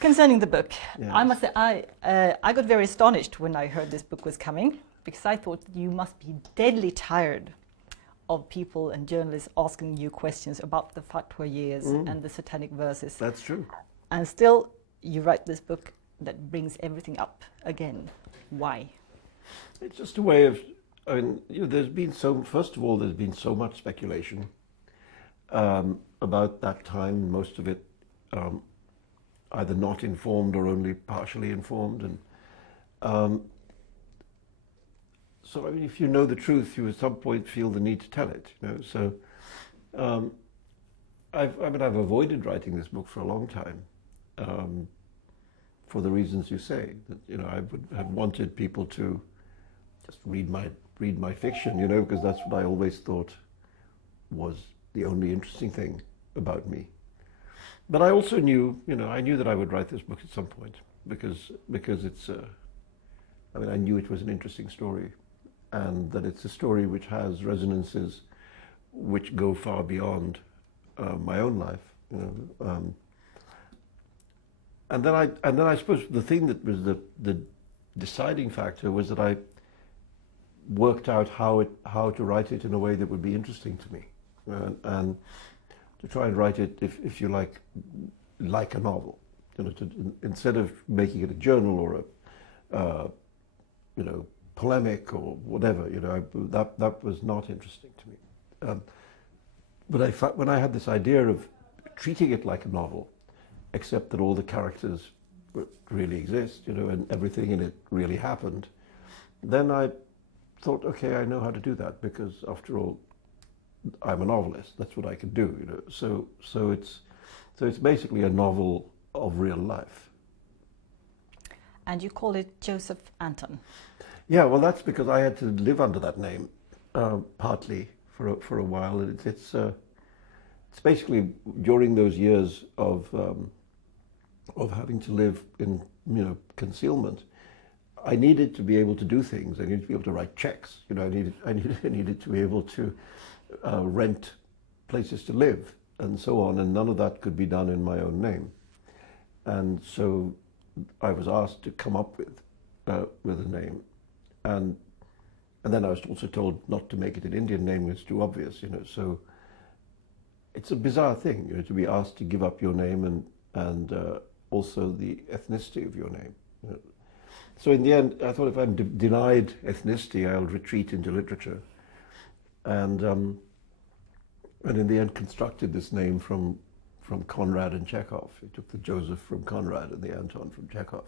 Concerning the book, Yes. I must say I got very astonished when I heard this book was coming, because I thought you must be deadly tired of people and journalists asking you questions about the fatwa years and the satanic verses. That's true. And still, you write this book that brings everything up again. Why? It's just a way of, I mean, there's been first of all, there's been so much speculation about that time, most of it either not informed or only partially informed. And so, I mean, if you know the truth, you at some point feel the need to tell it, So I've avoided writing this book for a long time, for the reasons you say. That I would have wanted people to just read my fiction, because that's what I always thought was the only interesting thing about me. But I also knew, I knew that I would write this book at some point because it's, I knew it was an interesting story, and that it's a story which has resonances which go far beyond my own life, and then I suppose the thing that was the deciding factor was that I worked out how to write it in a way that would be interesting to me, and to try and write it, if you like a novel, instead of making it a journal or a polemic or whatever, that was not interesting to me. But when I had this idea of treating it like a novel, except that all the characters really exist, and everything in it really happened, then I thought, okay, I know how to do that, because after all, I'm a novelist. That's what I can do, So it's basically a novel of real life. And you call it Joseph Anton. Yeah, well, that's because I had to live under that name, partly for a while. It's basically during those years of having to live in concealment. I needed to be able to do things. I needed to be able to write checks. I needed to be able to rent places to live and so on, and none of that could be done in my own name. And so I was asked to come up with a name, and then I was also told not to make it an Indian name; it's too obvious, So it's a bizarre thing, to be asked to give up your name and also the ethnicity of your name. So in the end, I thought if I'm denied ethnicity, I'll retreat into literature, and in the end constructed this name from Conrad and Chekhov. It took the Joseph from Conrad and the Anton from Chekhov,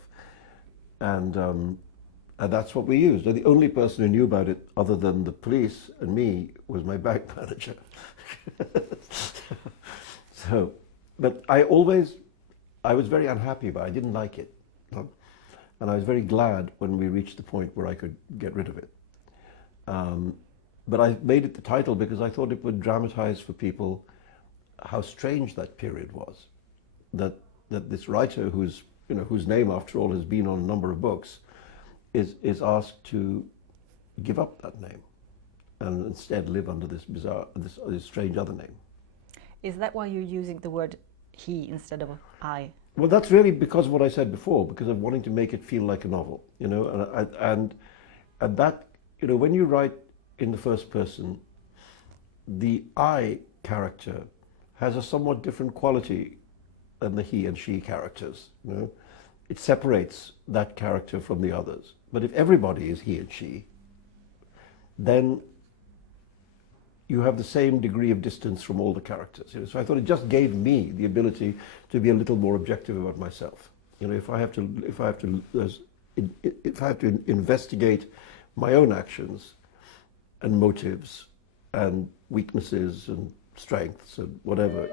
and that's what we used. And the only person who knew about it, other than the police and me, was my bank manager. So, but I was very unhappy about it. I didn't like it. And I was very glad when we reached the point where I could get rid of it. But I made it the title because I thought it would dramatize for people how strange that period was. That this writer, whose name after all has been on a number of books, is asked to give up that name and instead live under this bizarre, this strange other name. Is that why you're using the word he instead of I? Well, that's really because of what I said before, because of wanting to make it feel like a novel, and that, when you write in the first person, the I character has a somewhat different quality than the he and she characters. It separates that character from the others. But if everybody is he and she, then you have the same degree of distance from all the characters. So I thought it just gave me the ability to be a little more objective about myself. If I have to investigate my own actions and motives and weaknesses and strengths and whatever,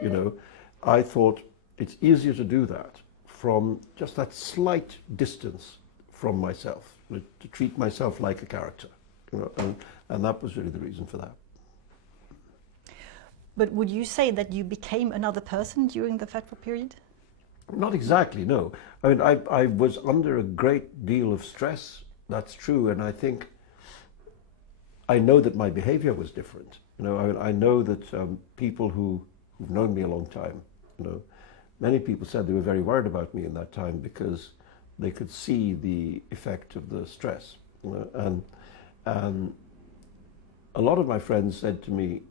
I thought it's easier to do that from just that slight distance from myself, to treat myself like a character, and that was really the reason for that. But would you say that you became another person during the fatwa period? Not exactly, no. I mean, I was under a great deal of stress, that's true, and I think I know that my behavior was different. I know that people who've known me a long time, many people said they were very worried about me in that time because they could see the effect of the stress. You know? And a lot of my friends said to me,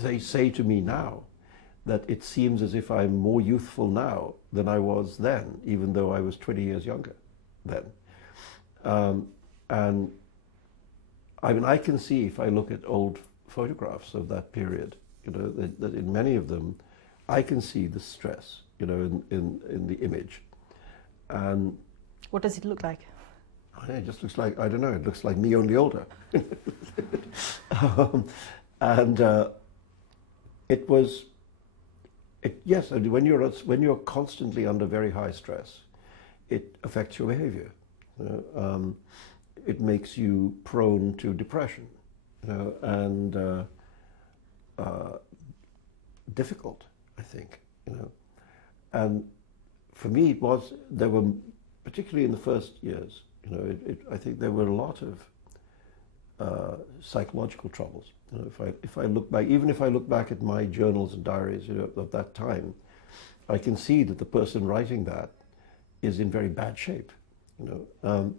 they say to me now that it seems as if I'm more youthful now than I was then, even though I was 20 years younger then. And I mean, I can see if I look at old photographs of that period, you know, that in many of them, I can see the stress, you know, in the image. And what does it look like? it just looks like, I don't know, it looks like me only older. It was, yes, and when you're constantly under very high stress, it affects your behavior. You know? It makes you prone to depression, you know, and difficult, I think, you know. And for me, there were, particularly in the first years, you know, I think there were a lot of psychological troubles. You know, if I look back, even if I look back at my journals and diaries, you know, of that time, I can see that the person writing that is in very bad shape, you know.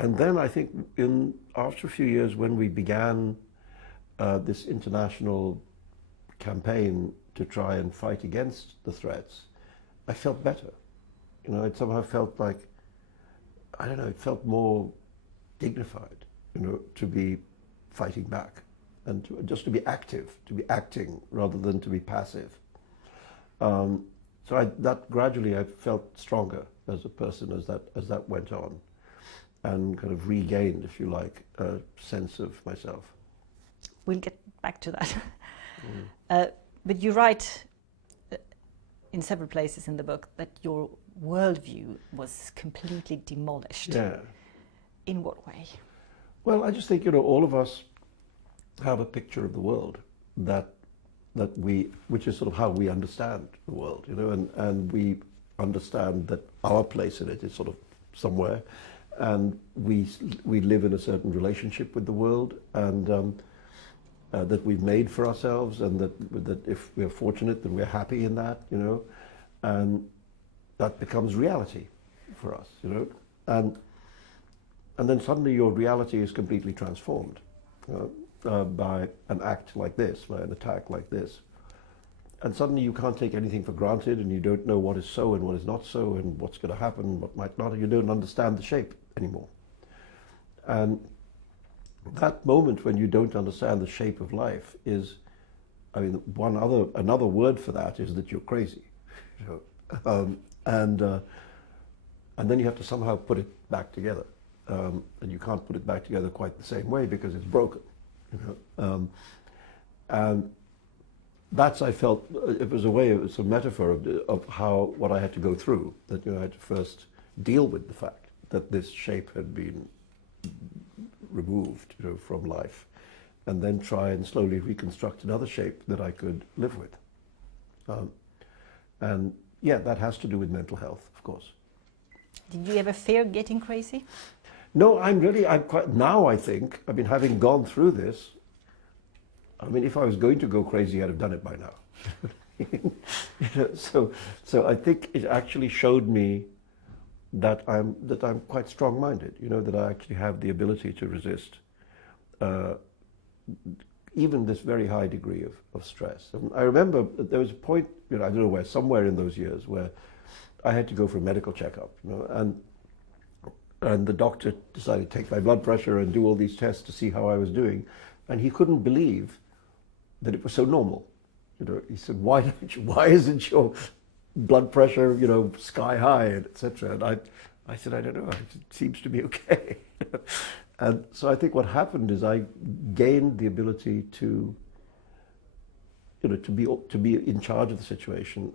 And then I think after a few years, when we began this international campaign to try and fight against the threats, I felt better. You know, it somehow felt like, I don't know, it felt more dignified, you know, to be fighting back and just to be active, to be acting rather than to be passive. So that gradually I felt stronger as a person as that went on, and kind of regained, if you like, a sense of myself. We'll get back to that. But you write in several places in the book that your worldview was completely demolished. Yeah. In what way? Well, I just think, you know, all of us have a picture of the world which is sort of how we understand the world, you know, and we understand that our place in it is sort of somewhere, and we live in a certain relationship with the world, and that we've made for ourselves, and that if we're fortunate, then we're happy in that, you know, and that becomes reality for us, you know, and then suddenly your reality is completely transformed by an act like this, by an attack like this. And suddenly you can't take anything for granted, and you don't know what is so and what is not so, and what's going to happen, what might not, and you don't understand the shape anymore. And that moment when you don't understand the shape of life is, I mean, another word for that is that you're crazy. You know? And then you have to somehow put it back together. And you can't put it back together quite the same way because it's broken. You know? And that's, I felt, it was a metaphor of what I had to go through, that, you know, I had to first deal with the fact that this shape had been removed, you know, from life, and then try and slowly reconstruct another shape that I could live with. And yeah, that has to do with mental health, of course. Did you ever fear getting crazy? No, I'm quite, now I think, I mean, having gone through this, I mean, if I was going to go crazy, I'd have done it by now. You know, so I think it actually showed me that I'm quite strong-minded, you know, that I actually have the ability to resist even this very high degree of stress. And I remember there was a point, you know, I don't know where, somewhere in those years, where I had to go for a medical checkup, you know, and the doctor decided to take my blood pressure and do all these tests to see how I was doing, and he couldn't believe that it was so normal. You know, he said, why isn't your blood pressure, you know, sky high, and etc. And I said, I don't know, it seems to be okay. And so I think what happened is I gained the ability to, you know, to be in charge of the situation,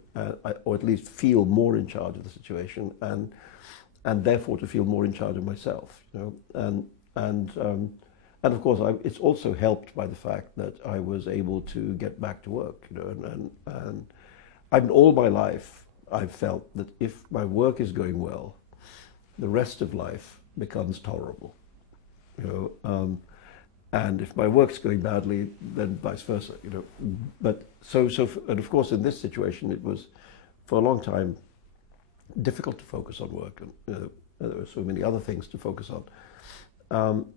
or at least feel more in charge of the situation, and therefore to feel more in charge of myself, you know, and of course it's also helped by the fact that I was able to get back to work, you know, and I've all my life I've felt that if my work is going well, the rest of life becomes tolerable, you know, and if my work's going badly, then vice versa, you know. But and of course, in this situation, it was for a long time difficult to focus on work, and there were so many other things to focus on.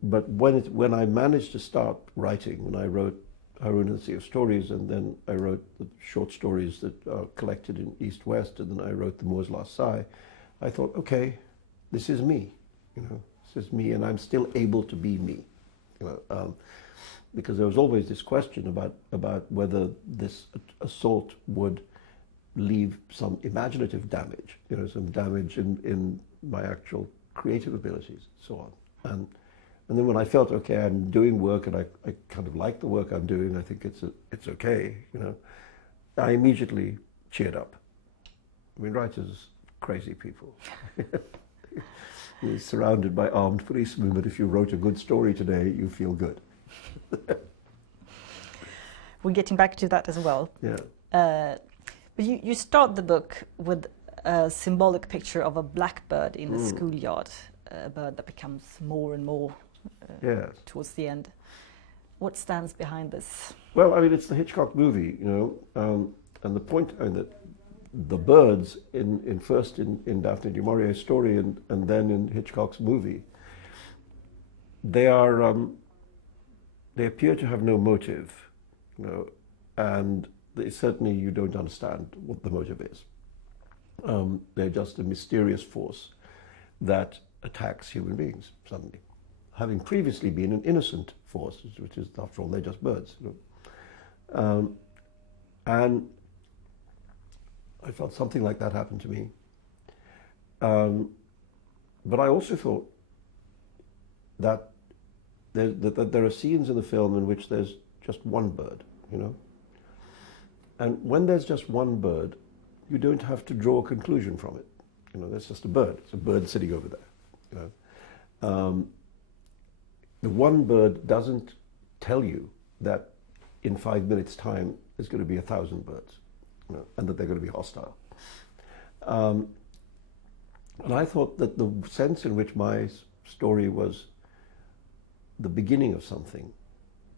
But when I managed to start writing, when I wrote Haroon and the Sea of Stories, and then I wrote the short stories that are collected in East West, and then I wrote The Moor's Last Sigh, I thought, okay, this is me, you know, this is me, and I'm still able to be me, you know, because there was always this question about whether this assault would leave some imaginative damage, you know, some damage in my actual creative abilities, so on. And then when I felt, okay, I'm doing work and I kind of like the work I'm doing, I think it's okay, you know, I immediately cheered up. I mean, writers, crazy people. You're surrounded by armed policemen, but if you wrote a good story today, you feel good. We're getting back to that as well. Yeah. But you start the book with a symbolic picture of a blackbird in a schoolyard, a bird that becomes more and more Yes. towards the end. What stands behind this? Well, I mean, it's the Hitchcock movie, you know, and the point, that the birds first in Daphne du Maurier's story and then in Hitchcock's movie, they appear to have no motive, you know, and certainly you don't understand what the motive is. They're just a mysterious force that attacks human beings suddenly, having previously been an innocent force, which is, after all, they're just birds. You know? And I felt something like that happened to me. But I also thought that there are scenes in the film in which there's just one bird, you know. And when there's just one bird, you don't have to draw a conclusion from it. You know, there's just a bird. It's a bird sitting over there, you know. The one bird doesn't tell you that in 5 minutes' time there's going to be 1,000 birds, you know, and that they're going to be hostile. And I thought that the sense in which my story was the beginning of something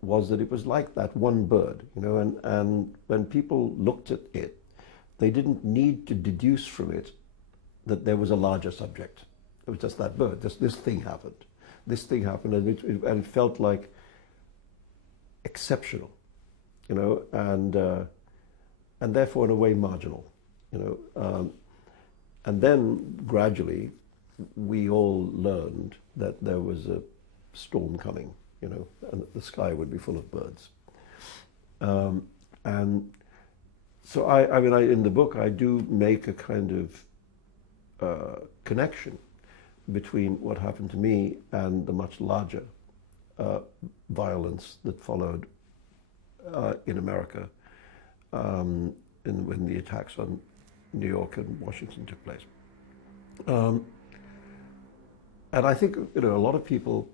was that it was like that one bird, you know, and when people looked at it, they didn't need to deduce from it that there was a larger subject. It was just that bird, just this thing happened. This thing happened, and it felt like exceptional, you know, and therefore in a way marginal, you know. And then gradually, we all learned that there was a storm coming, you know, and that the sky would be full of birds. And so I mean, in the book, I do make a kind of connection between what happened to me and the much larger violence that followed in America when the attacks on New York and Washington took place. And I think, you know, a lot of people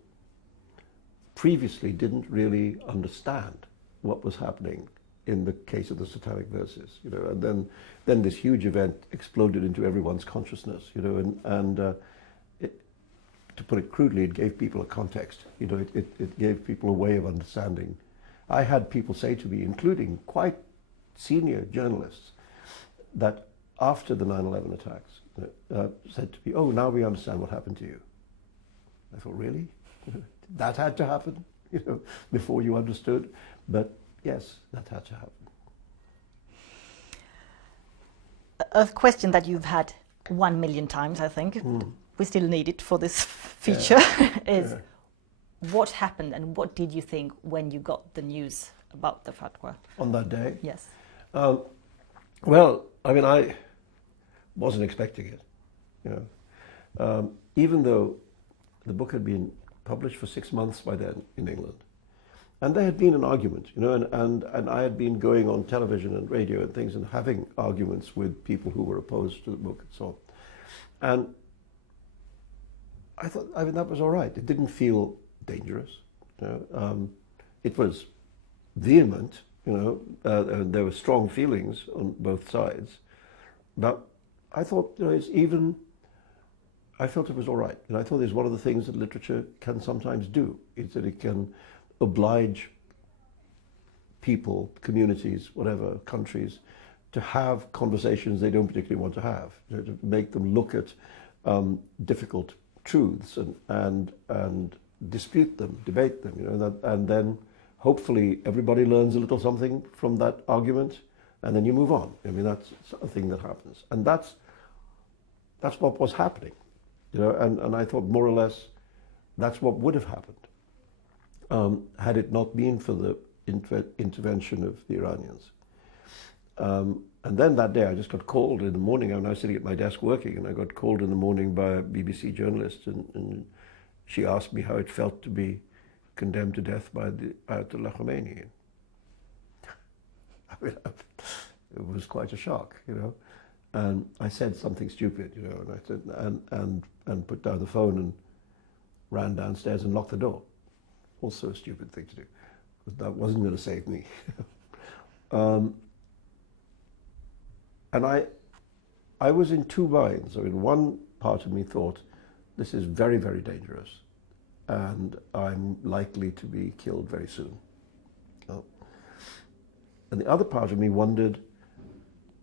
previously didn't really understand what was happening in the case of the Satanic Verses, you know, and then this huge event exploded into everyone's consciousness, you know, and to put it crudely, it gave people a context, you know, it gave people a way of understanding. I had people say to me, including quite senior journalists, that after the 9/11 attacks, said to me, "Oh, now we understand what happened to you." I thought, really? That had to happen, you know, before you understood? But yes, that had to happen. A question that you've had 1 million times, I think, we still need it for this feature, is what happened and what did you think when you got the news about the fatwa? On that day? Yes. Well, I mean, I wasn't expecting it, you know. Even though the book had been published for 6 months by then in England, and there had been an argument, you know, and I had been going on television and radio and things and having arguments with people who were opposed to the book and so on. And I thought, I mean, that was all right. It didn't feel dangerous, you know. It was vehement, you know, and there were strong feelings on both sides. But I thought, you know, I felt it was all right. And I thought it's one of the things that literature can sometimes do, is that it can oblige people, communities, whatever, countries, to have conversations they don't particularly want to have, to make them look at difficult truths and dispute them, debate them, and then hopefully everybody learns a little something from that argument, and then you move on. I mean, that's a thing that happens, and that's what was happening, and I thought more or less that's what would have happened had it not been for the intervention of the Iranians. And then that day I just got called in the morning. I was sitting at my desk working, and I got called in the morning by a BBC journalist, and she asked me how it felt to be condemned to death by the Ayatollah Khomeini. I mean, it was quite a shock, And I said something stupid, and I said, and put down the phone and ran downstairs and locked the door. Also a stupid thing to do, but that wasn't going to save me. And I was in two minds. I mean, one part of me thought, this is very, very dangerous, and I'm likely to be killed very soon. And the other part of me wondered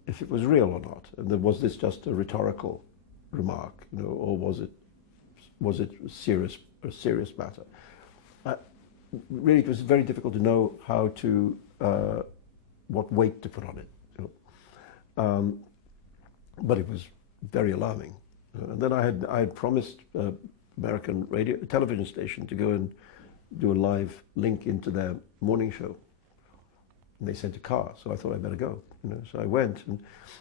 if it was real or not, and then was this just a rhetorical remark, or was it a serious matter? Really, it was very difficult to know how to what weight to put on it. But it was very alarming. And then I had promised American television station to go and do a live link into their morning show. And they sent a car, so I thought I'd better go. So I went,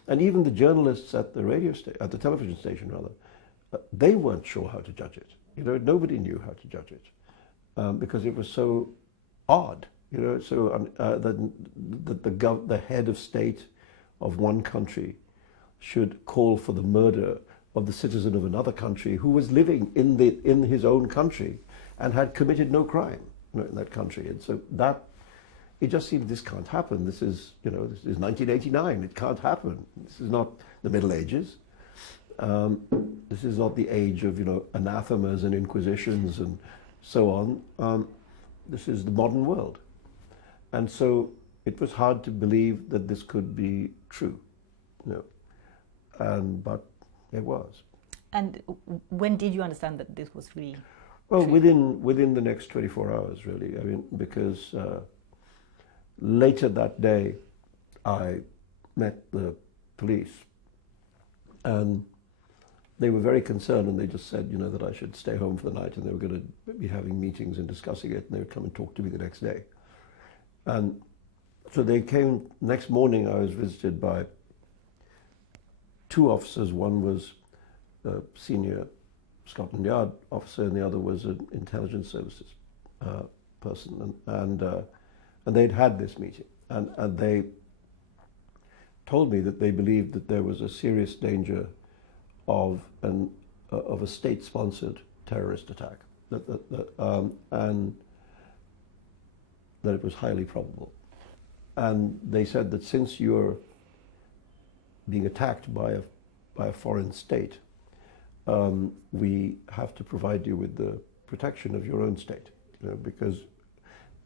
and even the journalists at the television station they weren't sure how to judge it. Nobody knew how to judge it because it was so odd. So that the head of state of one country should call for the murder of the citizen of another country who was living in his own country and had committed no crime in that country. And so that it just seemed, this can't happen. This is 1989. It can't happen. This is not the Middle Ages. This is not the age of anathemas and inquisitions and so on. This is the modern world, and so it was hard to believe that this could be true, but it was. And when did you understand that this was really well, true? within the next 24 hours, really. I mean, because later that day, I met the police, and they were very concerned, and they just said, that I should stay home for the night, and they were going to be having meetings and discussing it, and they would come and talk to me the next day. And so they came. Next morning, I was visited by two officers. One was a senior Scotland Yard officer, and the other was an intelligence services person. And they'd had this meeting, and they told me that they believed that there was a serious danger of a state-sponsored terrorist attack, and that it was highly probable. And they said that since you're being attacked by a foreign state, we have to provide you with the protection of your own state, because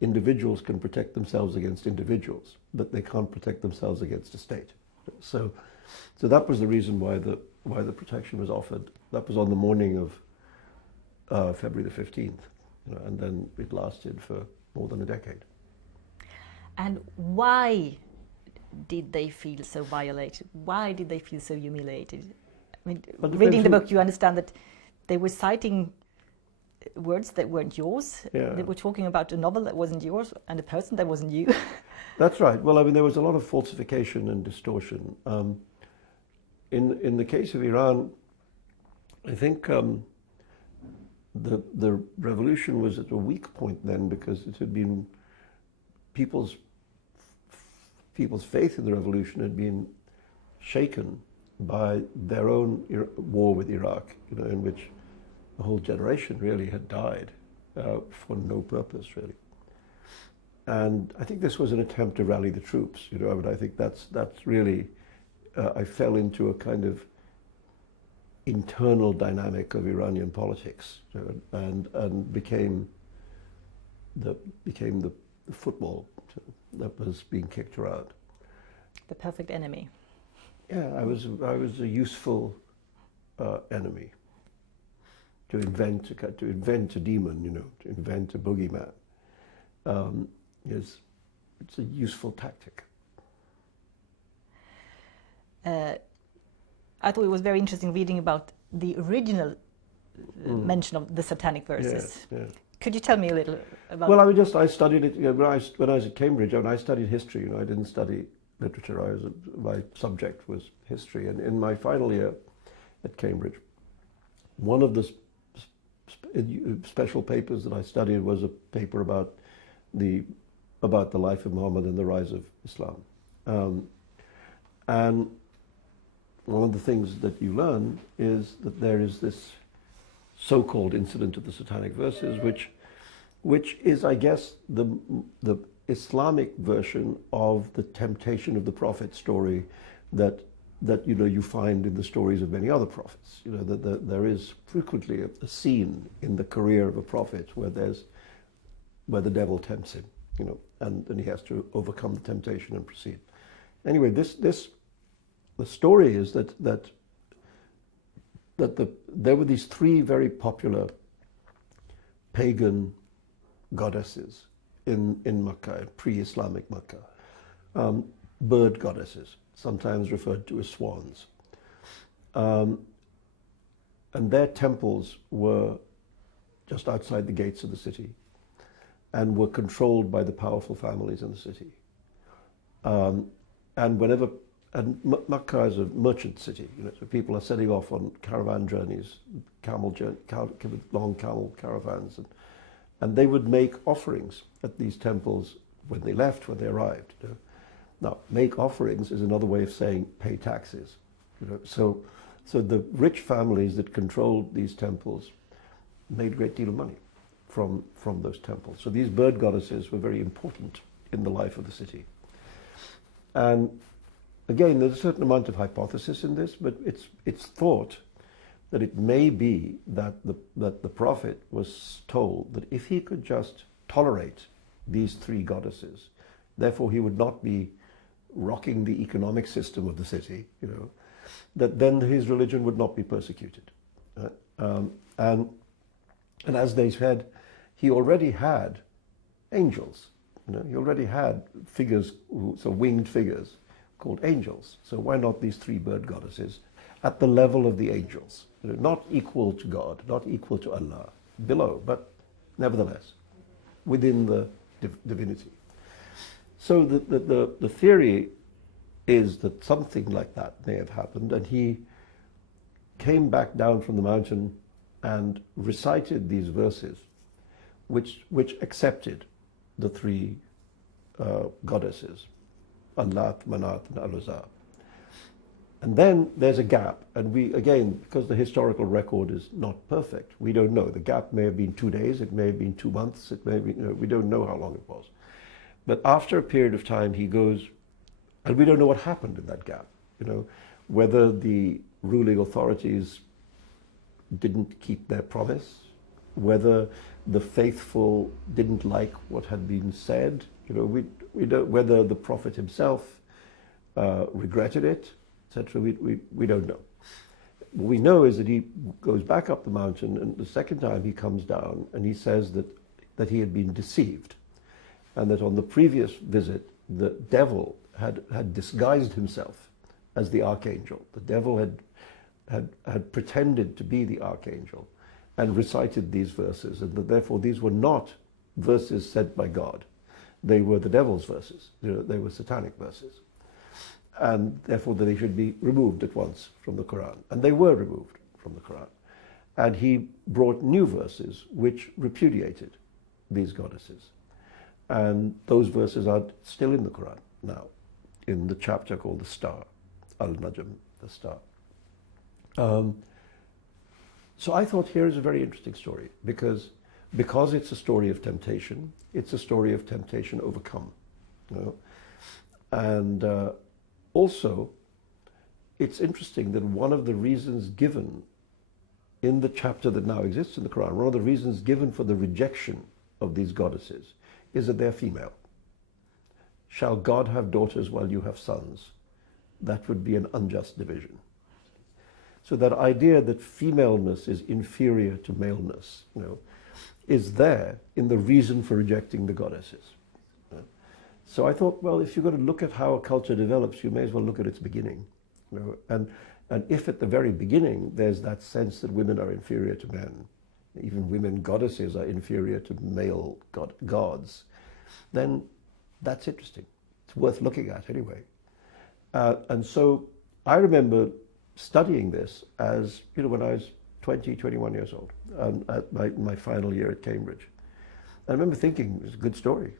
individuals can protect themselves against individuals, but they can't protect themselves against a state. So that was the reason why the protection was offered. That was on the morning of February the 15th, and then it lasted for more than a decade. And why did they feel so violated? Why did they feel so humiliated? I mean, reading the book, you understand that they were citing words that weren't yours. Yeah. They were talking about a novel that wasn't yours and a person that wasn't you. That's right. Well, I mean, there was a lot of falsification and distortion. In the case of Iran, I think the revolution was at a weak point then, because it had been people's faith in the revolution had been shaken by their own war with Iraq, in which a whole generation really had died for no purpose, really. And I think this was an attempt to rally the troops, but I think that's really, I fell into a kind of internal dynamic of Iranian politics, and became became the football that was being kicked around. The perfect enemy. Yeah, I was a useful enemy to invent a demon, to invent a boogeyman. It's a useful tactic. I thought it was very interesting reading about the original mention of the satanic verses. Yeah. Could you tell me a little about? Well, I studied it when I was at Cambridge. I studied history. I didn't study literature. My subject was history, and in my final year at Cambridge, one of the special papers that I studied was a paper about the life of Muhammad and the rise of Islam. And one of the things that you learn is that there is this so-called incident of the satanic verses, which is, I guess, the Islamic version of the temptation of the prophet story that you find in the stories of many other prophets. That there is frequently a scene in the career of a prophet where the devil tempts him, and he has to overcome the temptation and proceed. Anyway, the story is that there were these three very popular pagan goddesses in Makkah, pre-Islamic Makkah, bird goddesses, sometimes referred to as swans. And their temples were just outside the gates of the city and were controlled by the powerful families in the city. And Makkah is a merchant city, so people are setting off on caravan journeys, long camel caravans, and they would make offerings at these temples when they left, when they arrived. Now, make offerings is another way of saying pay taxes. So the rich families that controlled these temples made a great deal of money from those temples. So these bird goddesses were very important in the life of the city. And again, there's a certain amount of hypothesis in this, but it's thought that it may be that the prophet was told that if he could just tolerate these three goddesses, therefore he would not be rocking the economic system of the city, that then his religion would not be persecuted. And as they said, he already had angels. He already had figures, so winged figures, called angels. So why not these three bird goddesses at the level of the angels? Not equal to God, not equal to Allah, below, but nevertheless within the divinity. So the theory is that something like that may have happened, and he came back down from the mountain and recited these verses, which accepted the three goddesses, Allat, Manat, and Al-Uzza. And then there's a gap, and we, again, because the historical record is not perfect, we don't know. The gap may have been 2 days, it may have been 2 months, it may have been, we don't know how long it was. But after a period of time, he goes, and we don't know what happened in that gap. Whether the ruling authorities didn't keep their promise, whether the faithful didn't like what had been said, we don't, whether the prophet himself regretted it, etc. We don't know. What we know is that he goes back up the mountain, and the second time he comes down, and he says that he had been deceived, and that on the previous visit the devil had disguised himself as the archangel. The devil had pretended to be the archangel and recited these verses, and that therefore these were not verses said by God. They were the devil's verses. They were satanic verses. And therefore they should be removed at once from the Quran. And they were removed from the Quran. And he brought new verses which repudiated these goddesses. And those verses are still in the Quran now, in the chapter called the Star, Al-Najm, the Star. So I thought here is a very interesting story, because it's a story of temptation, it's a story of temptation overcome. And also, it's interesting that one of the reasons given in the chapter that now exists in the Quran, one of the reasons given for the rejection of these goddesses is that they're female. Shall God have daughters while you have sons? That would be an unjust division. So that idea that femaleness is inferior to maleness, is there in the reason for rejecting the goddesses. So I thought, well, if you're going to look at how a culture develops, you may as well look at its beginning. And if at the very beginning there's that sense that women are inferior to men, even women goddesses are inferior to male gods, then that's interesting. It's worth looking at anyway. And so I remember studying this as, when I was 20, 21 years old, at my final year at Cambridge. I remember thinking, it's a good story,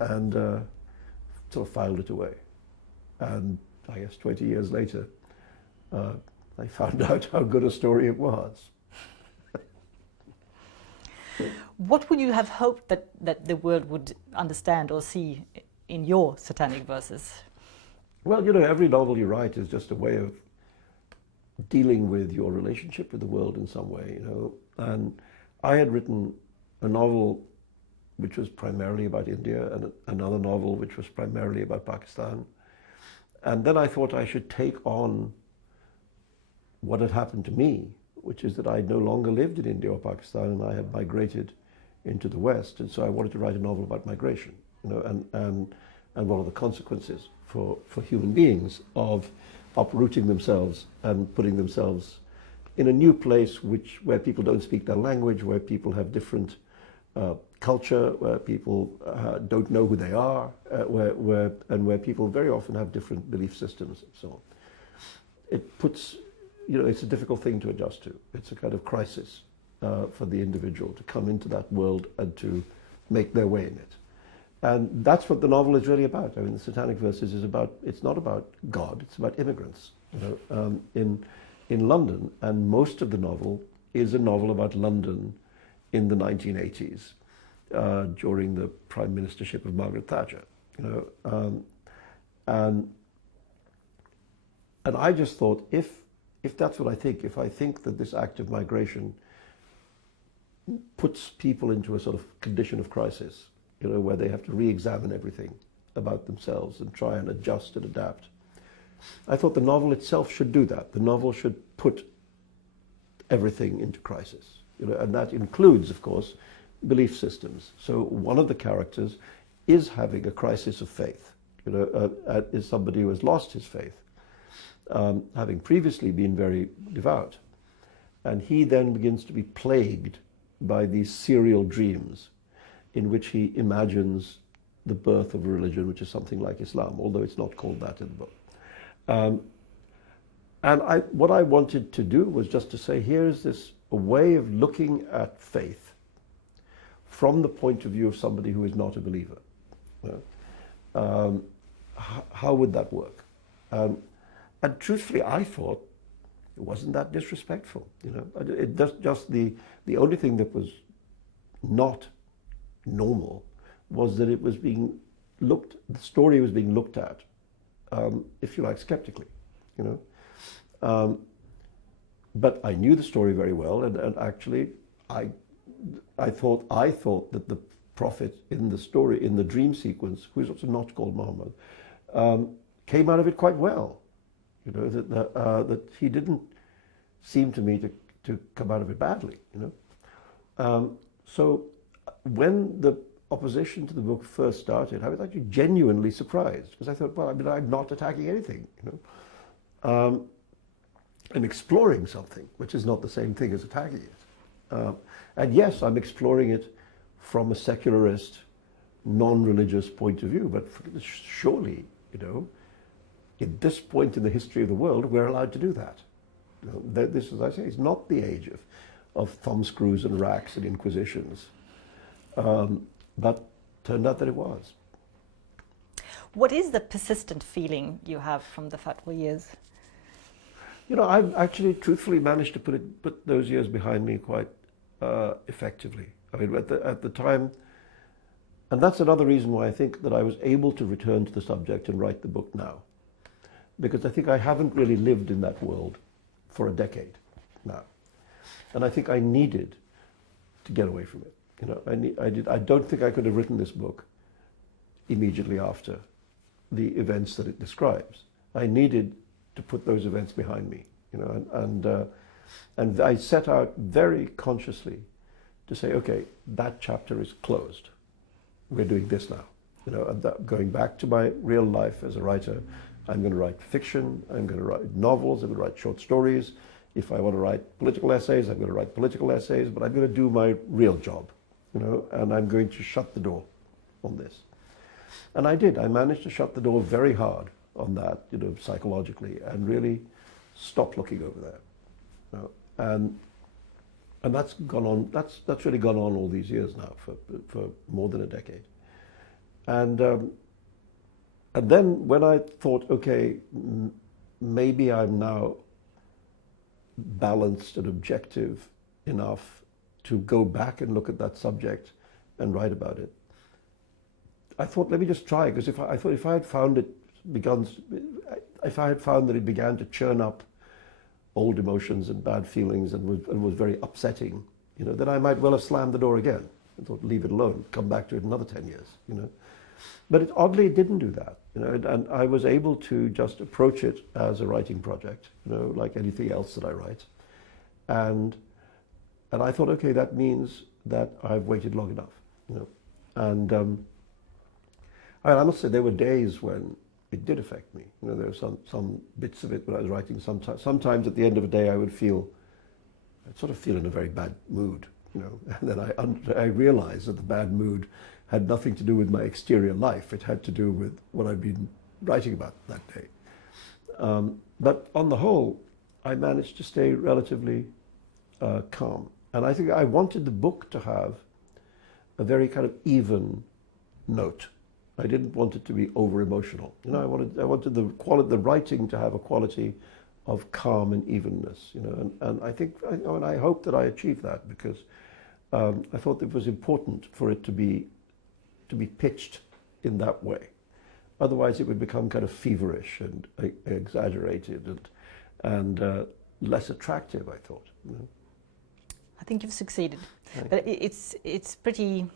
and sort of filed it away. And I guess 20 years later, I found out how good a story it was. What would you have hoped that the world would understand or see in your satanic verses? Well, every novel you write is just a way of dealing with your relationship with the world in some way, And I had written a novel which was primarily about India and another novel which was primarily about Pakistan. And then I thought I should take on what had happened to me, which is that I no longer lived in India or Pakistan and I had migrated into the West. And so I wanted to write a novel about migration, and what are the consequences for human beings of uprooting themselves and putting themselves in a new place where people don't speak their language, where people have different culture, where people don't know who they are, where people very often have different belief systems and so on. It puts, it's a difficult thing to adjust to. It's a kind of crisis for the individual to come into that world and to make their way in it. And that's what the novel is really about. I mean, the Satanic Verses it's not about God, it's about immigrants, in London. And most of the novel is a novel about London in the 1980s, during the prime ministership of Margaret Thatcher, and I just thought, if that's what I think, if I think that this act of migration puts people into a sort of condition of crisis, where they have to re-examine everything about themselves and try and adjust and adapt, I thought the novel itself should do that. The novel should put everything into crisis, and that includes, of course, belief systems. So one of the characters is having a crisis of faith, is somebody who has lost his faith, having previously been very devout. And he then begins to be plagued by these serial dreams in which he imagines the birth of a religion, which is something like Islam, although it's not called that in the book. And what I wanted to do was just to say, here's a way of looking at faith from the point of view of somebody who is not a believer. How would that work? And truthfully, I thought it wasn't that disrespectful. It just the only thing that was not normal was that the story was being looked at, if you like, skeptically. But I knew the story very well, and actually, I thought that the prophet in the story, in the dream sequence, who is also not called Muhammad, came out of it quite well. That he didn't seem to me to come out of it badly. So when the opposition to the book first started, I was actually genuinely surprised, because I thought, well, I'm not attacking anything. I'm exploring something, which is not the same thing as attacking it. And yes, I'm exploring it from a secularist, non-religious point of view, but surely, at this point in the history of the world, we're allowed to do that. This, as I say, is not the age of thumbscrews and racks and inquisitions, but turned out that it was. What is the persistent feeling you have from the fatwa years? I've actually truthfully managed to put those years behind me quite effectively. I mean, at the time, and that's another reason why I think that I was able to return to the subject and write the book now. Because I think I haven't really lived in that world for a decade now. And I think I needed to get away from it. You know, I don't think I could have written this book immediately after the events that it describes. I needed to put those events behind me, you know, and I set out very consciously to say, okay, that chapter is closed. We're doing this now. You know, and going back to my real life as a writer, I'm going to write fiction, I'm going to write novels, I'm going to write short stories. If I want to write political essays, I'm going to write political essays, but I'm going to do my real job, you know, and I'm going to shut the door on this. And I did. I managed to shut the door very hard on that, you know, psychologically, and really stop looking over there. You know, and that's gone on. That's really gone on all these years now, for more than a decade. And then when I thought, okay, maybe I'm now balanced and objective enough to go back and look at that subject and write about it, I thought, let me just try, because if I had found that it began to churn up old emotions and bad feelings and was very upsetting, you know, then I might well have slammed the door again and thought, leave it alone, come back to it another 10 years, you know. But oddly, it didn't do that, you know, and I was able to just approach it as a writing project, you know, like anything else that I write. And I thought, okay, that means that I've waited long enough, you know. And I must say, there were days when it did affect me. You know, there were some bits of it when I was writing. Sometimes at the end of the day, I'd sort of feel in a very bad mood, you know. And then I realized that the bad mood had nothing to do with my exterior life. It had to do with what I'd been writing about that day. But on the whole, I managed to stay relatively calm. And I think I wanted the book to have a very kind of even note. I didn't want it to be over emotional. You know, I wanted the writing to have a quality of calm and evenness. You know, and I think, and I hope that I achieved that, because I thought it was important for it to be pitched in that way. Otherwise, it would become kind of feverish and exaggerated and less attractive, I thought. You know? I think you've succeeded. But it's pretty,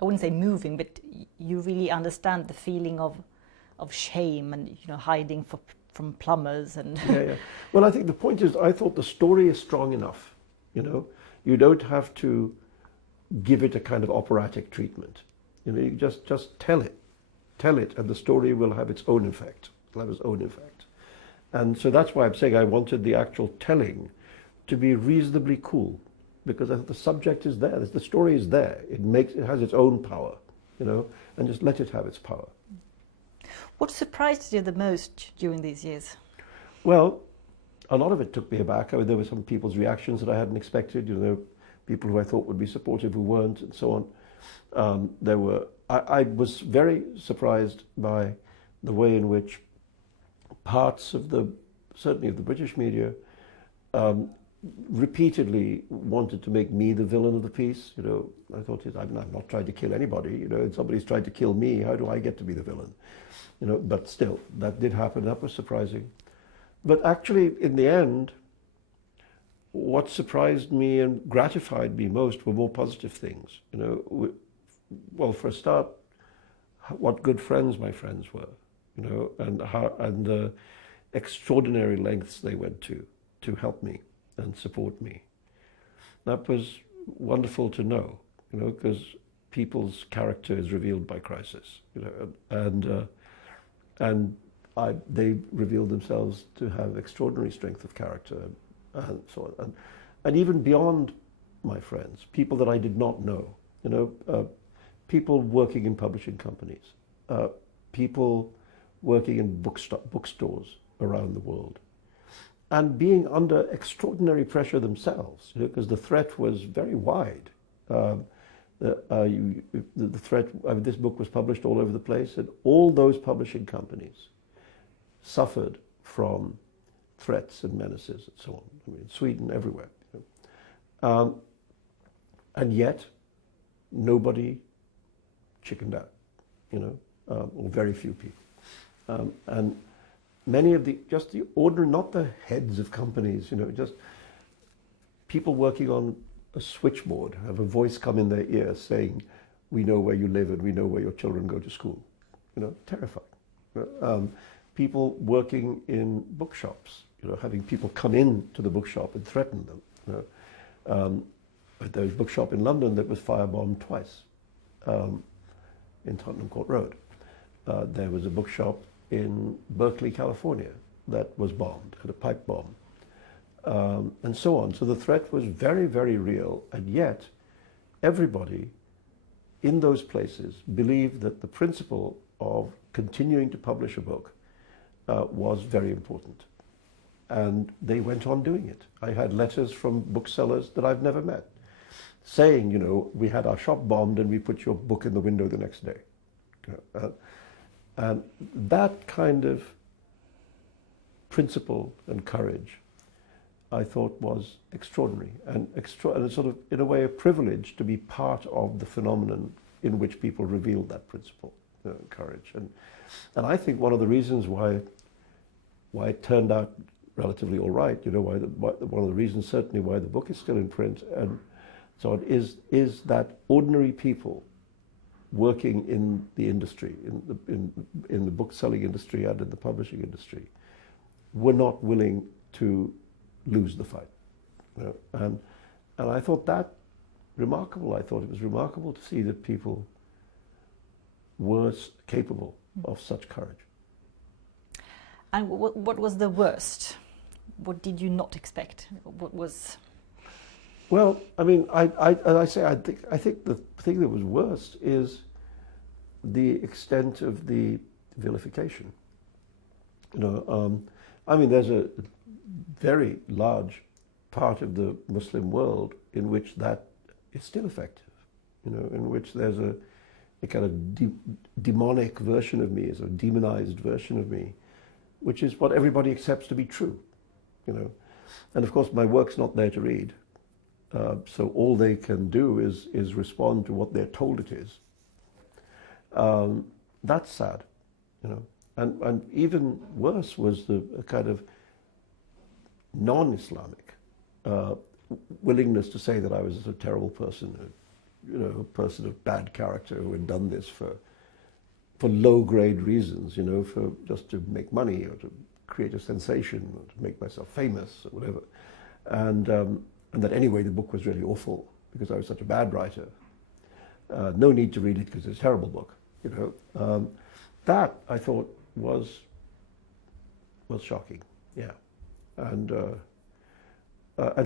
I wouldn't say moving, but you really understand the feeling of shame and, you know, hiding from plumbers and. Yeah. Well, I think the point is, I thought the story is strong enough. You know, you don't have to give it a kind of operatic treatment. You know, you just tell it, and the story will have its own effect. It'll have its own effect. And so that's why I'm saying I wanted the actual telling to be reasonably cool, because the subject is there, the story is there. It has its own power, you know, and just let it have its power. What surprised you the most during these years? Well, a lot of it took me aback. I mean, there were some people's reactions that I hadn't expected. You know, people who I thought would be supportive who weren't, and so on. I was very surprised by the way in which parts of certainly of the British media, repeatedly wanted to make me the villain of the piece. You know, I thought, I'm not trying to kill anybody. You know, if somebody's trying to kill me, how do I get to be the villain? You know, but still, that did happen. That was surprising. But actually, in the end, what surprised me and gratified me most were more positive things. You know, well, for a start, what good friends my friends were. You know, and the extraordinary lengths they went to help me and support me. That was wonderful to know, you know, because people's character is revealed by crisis, you know, and they revealed themselves to have extraordinary strength of character, and so on, and even beyond my friends, people that I did not know, you know, people working in publishing companies, people working in bookstores around the world, and being under extraordinary pressure themselves, you know, because the threat was very wide. The threat, this book was published all over the place, and all those publishing companies suffered from threats and menaces and so on. I mean, Sweden, everywhere. You know. And yet, nobody chickened out, you know, or very few people. And many of the ordinary, not the heads of companies, you know, just people working on a switchboard, have a voice come in their ear saying, "We know where you live and we know where your children go to school." Terrifying. People working in bookshops, having people come in to the bookshop and threaten them. There was a bookshop in London that was firebombed twice, in Tottenham Court Road. There was a bookshop in Berkeley, California, that was bombed, had a pipe bomb, and so on. So the threat was very, very real, and yet everybody in those places believed that the principle of continuing to publish a book was very important. And they went on doing it. I had letters from booksellers that I've never met saying, we had our shop bombed and we put your book in the window the next day. And that kind of principle and courage, I thought, was extraordinary and sort of, in a way, a privilege to be part of the phenomenon in which people revealed that principle, courage. And I think one of the reasons why it turned out relatively all right, one of the reasons certainly why the book is still in print and so on, is that ordinary people working in the industry, in the book selling industry and in the publishing industry, were not willing to lose the fight. And I thought that remarkable. I thought it was remarkable to see that people were capable of such courage. And what was the worst? What did you not expect? What was? Well, I mean, I think the thing that was worst is the extent of the vilification. I mean, there's a very large part of the Muslim world in which that is still effective. In which there's a kind of demonic version of me, a demonized version of me, which is what everybody accepts to be true. And of course, my work's not there to read. So all they can do is respond to what they're told it is. That's sad, And even worse was the kind of non-Islamic willingness to say that I was a terrible person, a person of bad character who had done this for low-grade reasons, for just to make money or to create a sensation or to make myself famous or whatever. And that anyway the book was really awful because I was such a bad writer. No need to read it because it's a terrible book, That I thought was shocking, yeah. And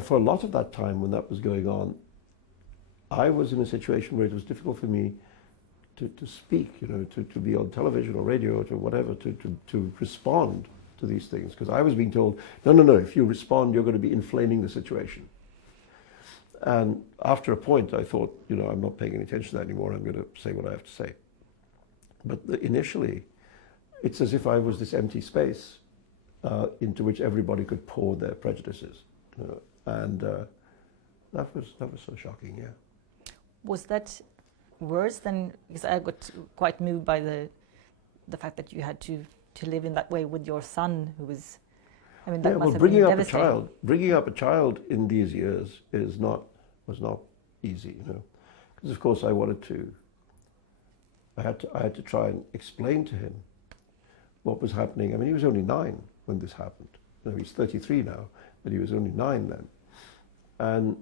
for a lot of that time when that was going on, I was in a situation where it was difficult for me to speak, to be on television or radio or to whatever, to respond to these things. Because I was being told, no, if you respond, you're going to be inflaming the situation. And after a point, I thought, I'm not paying any attention to that anymore. I'm going to say what I have to say. But initially, it's as if I was this empty space into which everybody could pour their prejudices. And that was so shocking, yeah. Was that worse than, because I got quite moved by the fact that you had to live in that way with your son, who was, I mean, that must have been devastating. Bringing up a child in these years was not easy, because of course I had to try and explain to him what was happening. I mean, he was only 9 when this happened. He's 33 now, but he was only 9 then, and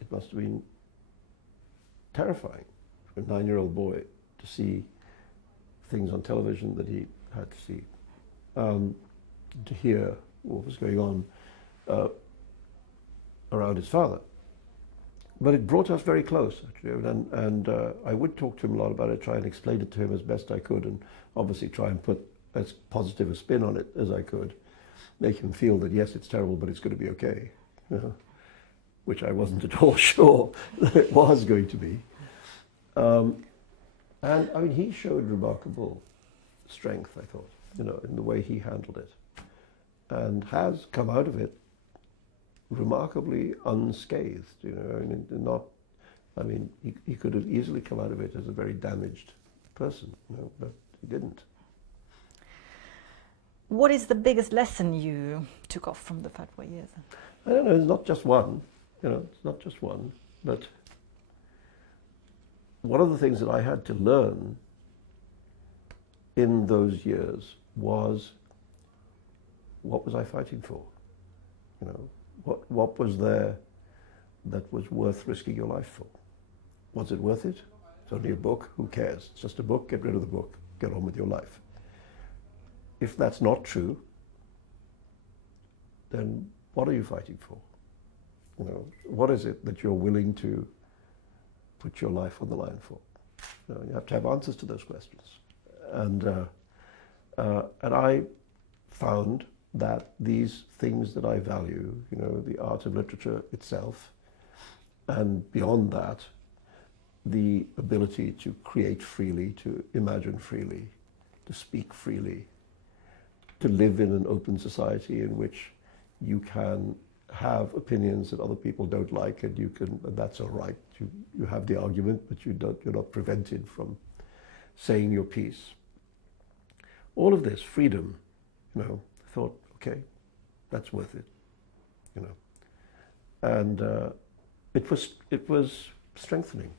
it must have been terrifying for a 9-year-old boy to see things on television that he had to see, to hear what was going on around his father. But it brought us very close, actually, and I would talk to him a lot about it, try and explain it to him as best I could, and obviously try and put as positive a spin on it as I could, make him feel that yes, it's terrible, but it's going to be okay, which I wasn't at all sure that it was going to be. And I mean, he showed remarkable strength, I thought, in the way he handled it, and has come out of it remarkably unscathed, he could have easily come out of it as a very damaged person, but he didn't. What is the biggest lesson you took off from the fatwa years? I don't know, it's not just one. It's not just one. But one of the things that I had to learn in those years was, what was I fighting for? What was there that was worth risking your life for? Was it worth it? It's only a book. Who cares? It's just a book. Get rid of the book. Get on with your life. If that's not true, then what are you fighting for? What is it that you're willing to put your life on the line for? You have to have answers to those questions. And I found that these things that I value, the art of literature itself, and beyond that, the ability to create freely, to imagine freely, to speak freely, to live in an open society in which you can have opinions that other people don't like, and that's all right. You have the argument, but you're not prevented from saying your piece. All of this freedom, I thought, okay, that's worth it, and it was strengthening,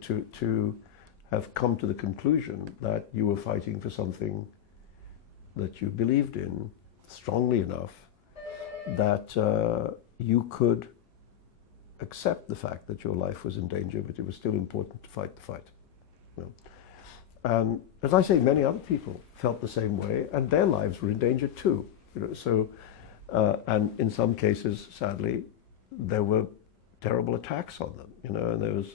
to have come to the conclusion that you were fighting for something that you believed in strongly enough that you could accept the fact that your life was in danger, but it was still important to fight the fight. And as I say, many other people felt the same way, and their lives were in danger too. And in some cases, sadly, there were terrible attacks on them. And there was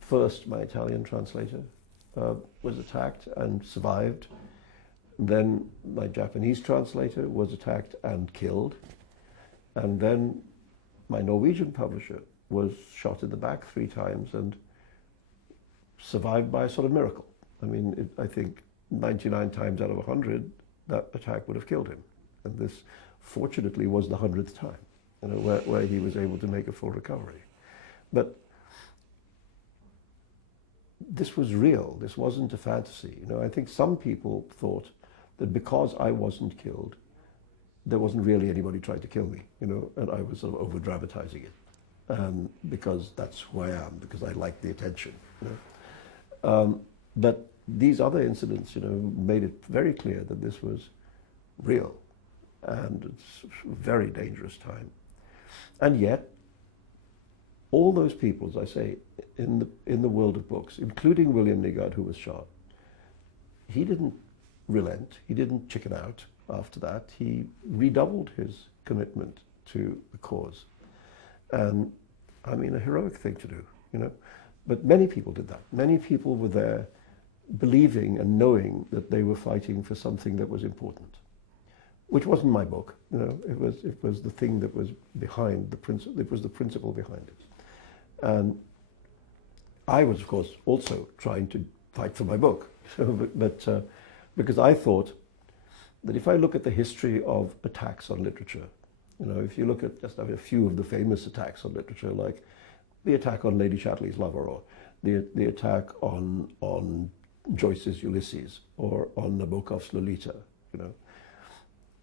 first my Italian translator was attacked and survived. Then my Japanese translator was attacked and killed. And then my Norwegian publisher was shot in the back 3 times and survived by a sort of miracle. I think 99 times out of 100, that attack would have killed him. And this, fortunately, was the 100th time, where he was able to make a full recovery. But this was real. This wasn't a fantasy. I think some people thought that because I wasn't killed, there wasn't really anybody trying to kill me, and I was sort of over-dramatizing it, because that's who I am, because I like the attention. But these other incidents, made it very clear that this was real, and it's a very dangerous time. And yet, all those people, as I say, in the world of books, including William Nygard, who was shot, he didn't relent. He didn't chicken out after that. He redoubled his commitment to the cause. And a heroic thing to do, But many people did that. Many people were there believing and knowing that they were fighting for something that was important, which wasn't my book. It was the thing that was behind the principle. It was the principle behind it. And I was, of course, also trying to fight for my book. Because I thought that if I look at the history of attacks on literature, if you look at just a few of the famous attacks on literature, like the attack on Lady Chatterley's Lover, or the attack on Joyce's Ulysses, or on Nabokov's Lolita,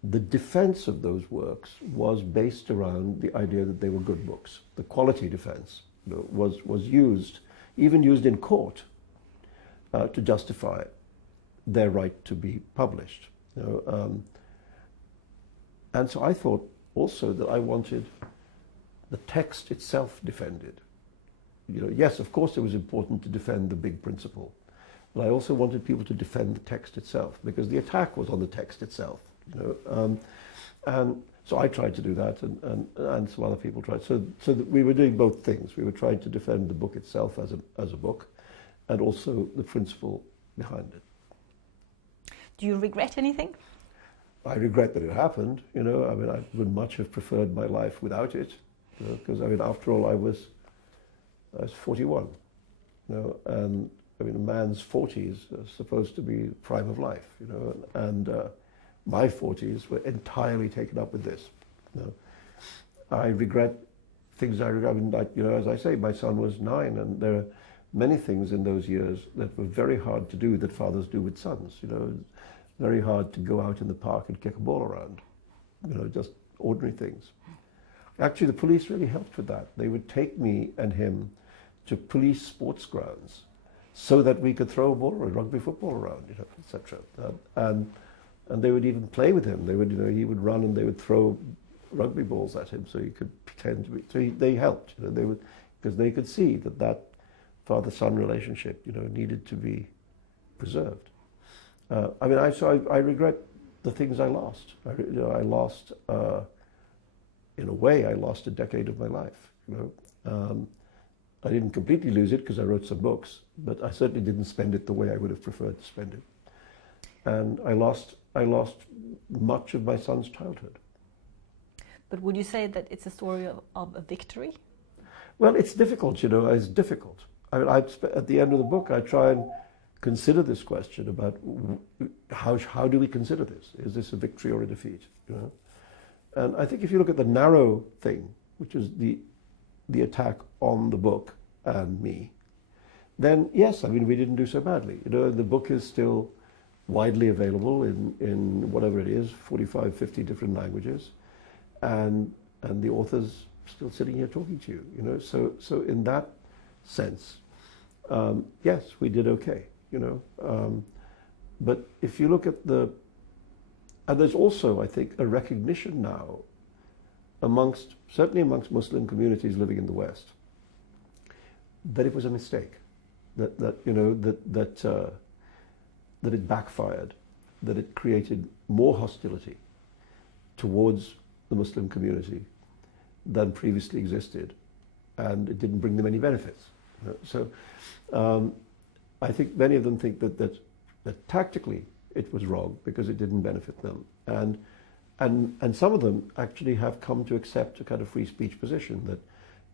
the defense of those works was based around the idea that they were good books. The quality defense was used, even used in court, to justify their right to be published. And so I thought also that I wanted the text itself defended. Yes, of course it was important to defend the big principle, but I also wanted people to defend the text itself, because the attack was on the text itself. And so I tried to do that, and some other people tried. So that we were doing both things. We were trying to defend the book itself as a book, and also the principle behind it. Do you regret anything? I regret that it happened. I would much have preferred my life without it, because after all, I was 41. And a man's 40s are supposed to be the prime of life. And my 40s were entirely taken up with this. I regret things I regret. As I say, my son was 9, and there are many things in those years that were very hard to do that fathers do with sons. Very hard to go out in the park and kick a ball around. Just ordinary things. Actually, the police really helped with that. They would take me and him to police sports grounds so that we could throw a ball or rugby football around, etc. And they would even play with him. They would, he would run and they would throw rugby balls at him so he could pretend to be. So they helped, they would, because they could see that father-son relationship, needed to be preserved. I regret the things I lost. I lost, in a way, I lost a decade of my life. I didn't completely lose it because I wrote some books, but I certainly didn't spend it the way I would have preferred to spend it. And I lost much of my son's childhood. But would you say that it's a story of a victory? Well, it's difficult, it's difficult. At the end of the book, I try and consider this question about how do we consider this? Is this a victory or a defeat? And I think if you look at the narrow thing, which is the attack on the book and me, then yes, we didn't do so badly. The book is still widely available in whatever it is, 45, 50 different languages, and the author's still sitting here talking to you. So in that sense, yes, we did okay. But if you look at and there's also, I think, a recognition now certainly amongst Muslim communities living in the West, that it was a mistake, that it backfired, that it created more hostility towards the Muslim community than previously existed, and it didn't bring them any benefits. So I think many of them think that tactically it was wrong because it didn't benefit them, and some of them actually have come to accept a kind of free speech position that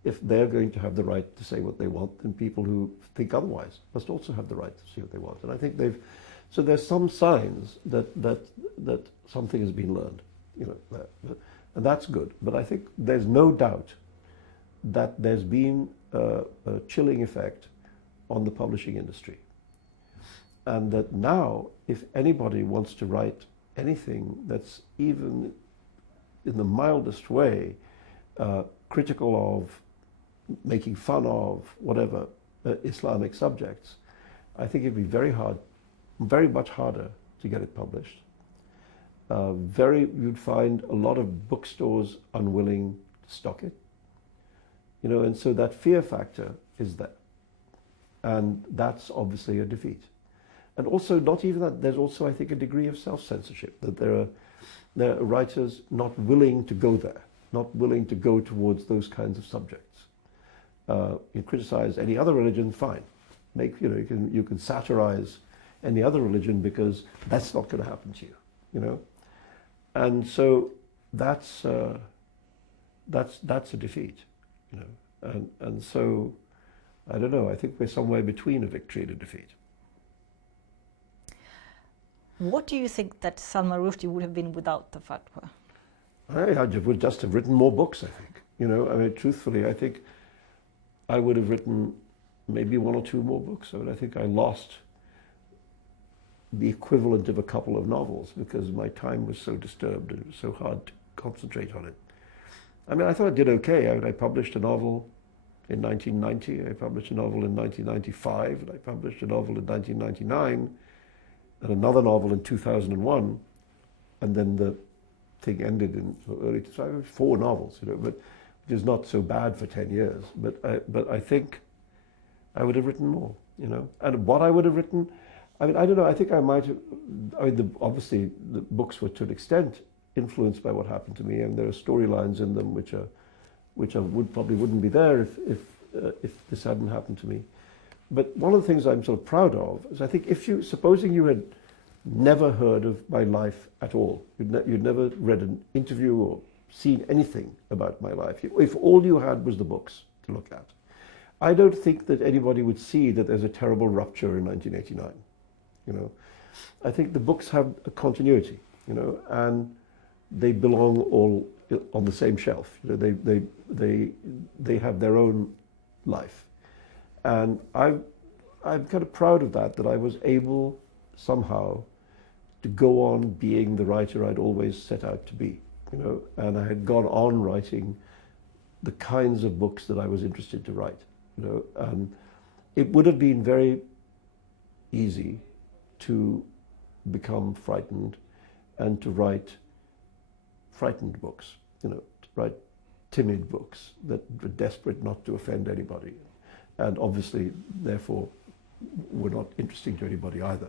if they're going to have the right to say what they want, then people who think otherwise must also have the right to say what they want. And I think so there's some signs that something has been learned, and that's good. But I think there's no doubt that there's been a chilling effect on the publishing industry. And that now, if anybody wants to write anything that's even in the mildest way critical of, making fun of, whatever, Islamic subjects, I think it'd be very much harder to get it published. You'd find a lot of bookstores unwilling to stock it. And so that fear factor is there. And that's obviously a defeat. And also, not even that, there's also, I think, a degree of self-censorship, that there are writers not willing to go there, not willing to go towards those kinds of subjects. You criticize any other religion, fine. You can satirize any other religion because that's not going to happen to you, And so that's a defeat, And so, I don't know, I think we're somewhere between a victory and a defeat. What do you think that Salman Rushdie would have been without the fatwa? I would just have written more books, I think. Truthfully, I think I would have written maybe one or two more books. I think I lost the equivalent of a couple of novels because my time was so disturbed and it was so hard to concentrate on it. I thought I did okay. I published a novel in 1990, I published a novel in 1995, and I published a novel in 1999, and another novel in 2001, and then the thing ended in early 2000. 4 novels, but which is not so bad for 10 years. But I think I would have written more, And what I would have written, I don't know. I think I might have. Obviously, the books were to an extent influenced by what happened to me, and there are storylines in them which probably wouldn't be there if this hadn't happened to me. But one of the things I'm sort of proud of is I think supposing you had never heard of my life at all, you'd never read an interview or seen anything about my life, if all you had was the books to look at, I don't think that anybody would see that there's a terrible rupture in 1989. I think the books have a continuity, and they belong all on the same shelf. They have their own life. And I'm kind of proud of that I was able somehow to go on being the writer I'd always set out to be, And I had gone on writing the kinds of books that I was interested to write. And it would have been very easy to become frightened and to write frightened books, to write timid books that were desperate not to offend anybody, and obviously, therefore, were not interesting to anybody either.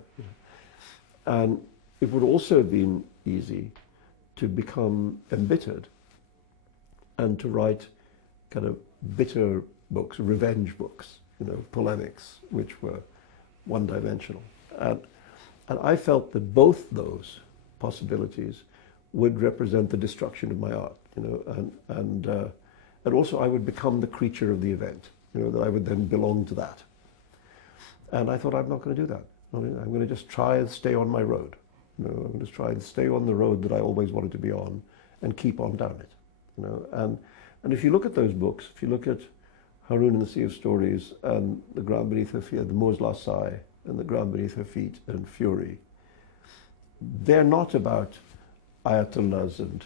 And it would also have been easy to become embittered and to write kind of bitter books, revenge books, polemics, which were one-dimensional. And I felt that both those possibilities would represent the destruction of my art, and also I would become the creature of the event, that I would then belong to that. And I thought, I'm not going to do that. I'm going to just try and stay on my road. I'm going to try and stay on the road that I always wanted to be on and keep on down it. And if you look at those books, if you look at Haroun and the Sea of Stories and The Ground Beneath Her Feet, The Moor's Last Sigh, and The Ground Beneath Her Feet and Fury, they're not about ayatollahs and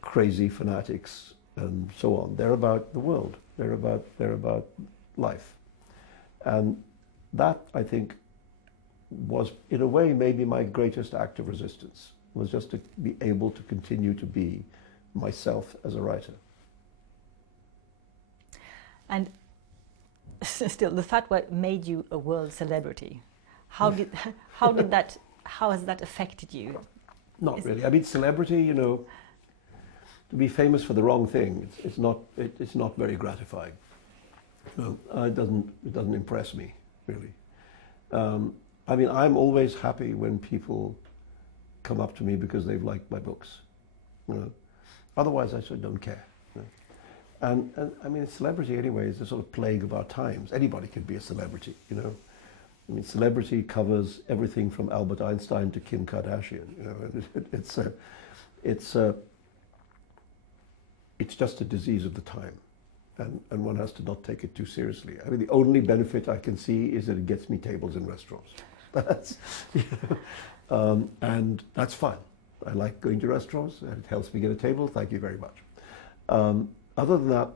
crazy fanatics and so on. They're about the world. They're about life. And that, I think, was, in a way, maybe my greatest act of resistance, was just to be able to continue to be myself as a writer. And still, the fatwa made you a world celebrity. How has that affected you? Not really. I mean, celebrity, to be famous for the wrong thing, it's not very gratifying. It doesn't impress me, really. I mean, I'm always happy when people come up to me because they've liked my books. Otherwise, I sort of don't care. And I mean, celebrity anyway is a sort of plague of our times. Anybody can be a celebrity, I mean, celebrity covers everything from Albert Einstein to Kim Kardashian. It's just a disease of the time, and one has to not take it too seriously. I mean, the only benefit I can see is that it gets me tables in restaurants. And that's fine. I like going to restaurants, and it helps me get a table. Thank you very much. Other than that,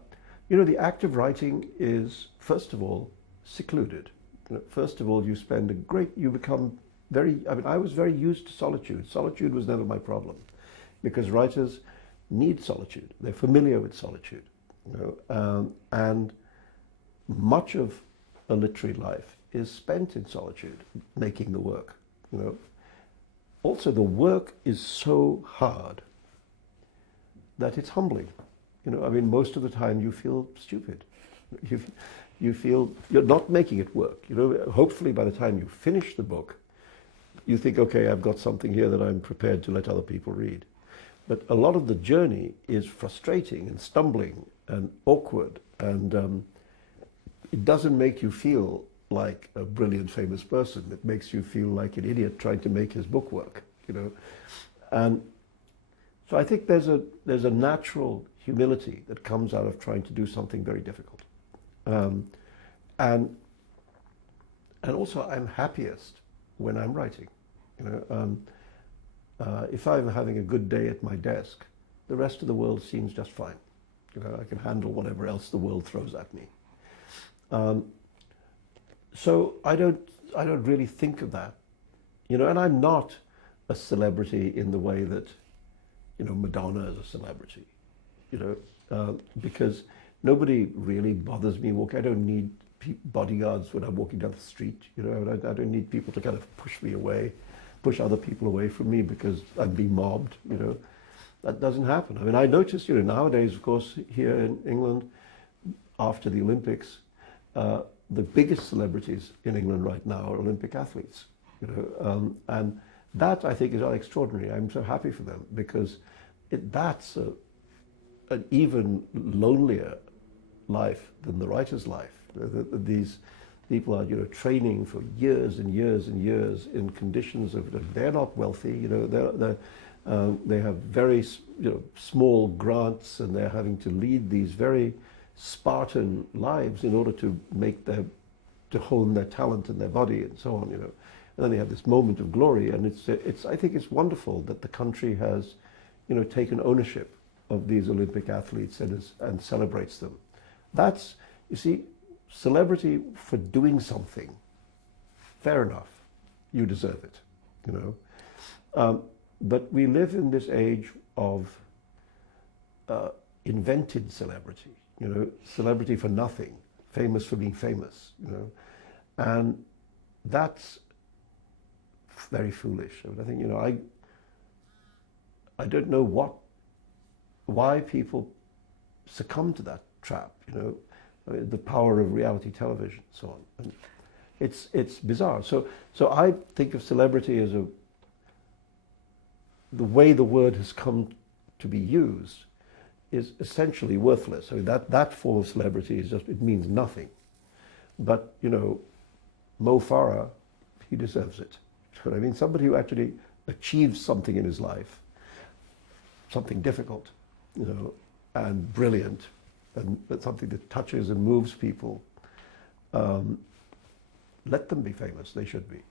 the act of writing is, first of all, secluded. First of all, you become very, I was very used to solitude. Solitude was never my problem, because writers need solitude. They're familiar with solitude. And much of a literary life is spent in solitude, making the work. Also, the work is so hard that it's humbling. I mean, most of the time you feel stupid. You feel you're not making it work. Hopefully by the time you finish the book, you think, okay, I've got something here that I'm prepared to let other people read. But a lot of the journey is frustrating and stumbling and awkward, and it doesn't make you feel like a brilliant, famous person. It makes you feel like an idiot trying to make his book work, And so I think there's a natural humility that comes out of trying to do something very difficult. And also I'm happiest when I'm writing. If I'm having a good day at my desk, the rest of the world seems just fine. I can handle whatever else the world throws at me. So I don't really think of that, and I'm not a celebrity in the way that, Madonna is a celebrity, because nobody really bothers me walking. I don't need bodyguards when I'm walking down the street, I don't need people to kind of push other people away from me because I'm being mobbed, That doesn't happen. I mean, I notice, nowadays, of course, here in England, after the Olympics, the biggest celebrities in England right now are Olympic athletes, and that I think is extraordinary. I'm so happy for them, because that's an even lonelier life than the writer's life. These people are, training for years and years and years in conditions of, they're not wealthy, they have very, small grants, and they're having to lead these very Spartan lives in order to to hone their talent and their body and so on, And then they have this moment of glory, and I think it's wonderful that the country has, taken ownership of these Olympic athletes and celebrates them. That's, you see, celebrity for doing something. Fair enough, you deserve it, you know. But we live in this age of invented celebrity, you know, celebrity for nothing, famous for being famous, you know, and that's very foolish. I mean, I think, you know, I don't know why people succumb to that trap, you know, the power of reality television and so on. And it's bizarre. So I think of celebrity as the way the word has come to be used is essentially worthless. I mean, that form of celebrity is just, it means nothing. But, you know, Mo Farah, he deserves it. You know what I mean? Somebody who actually achieves something in his life, something difficult, you know, and brilliant, and something that touches and moves people. Let them be famous. They should be.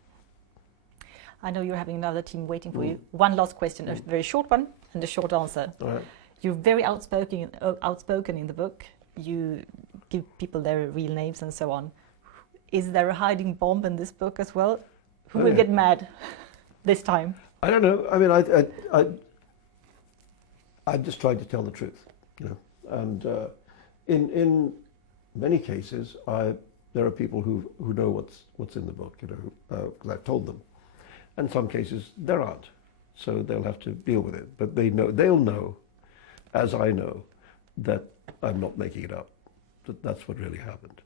I know you're having another team waiting for you. One last question, a very short one, and a short answer. All right. You're very outspoken in the book. You give people their real names and so on. Is there a hiding bomb in this book as well? Who will get mad this time? I don't know. I mean, I'm just trying to tell the truth, you know. And in many cases, there are people who know what's in the book, you know, because I've told them. In some cases, there aren't, so they'll have to deal with it. But they'll know, as I know, that I'm not making it up. That's what really happened.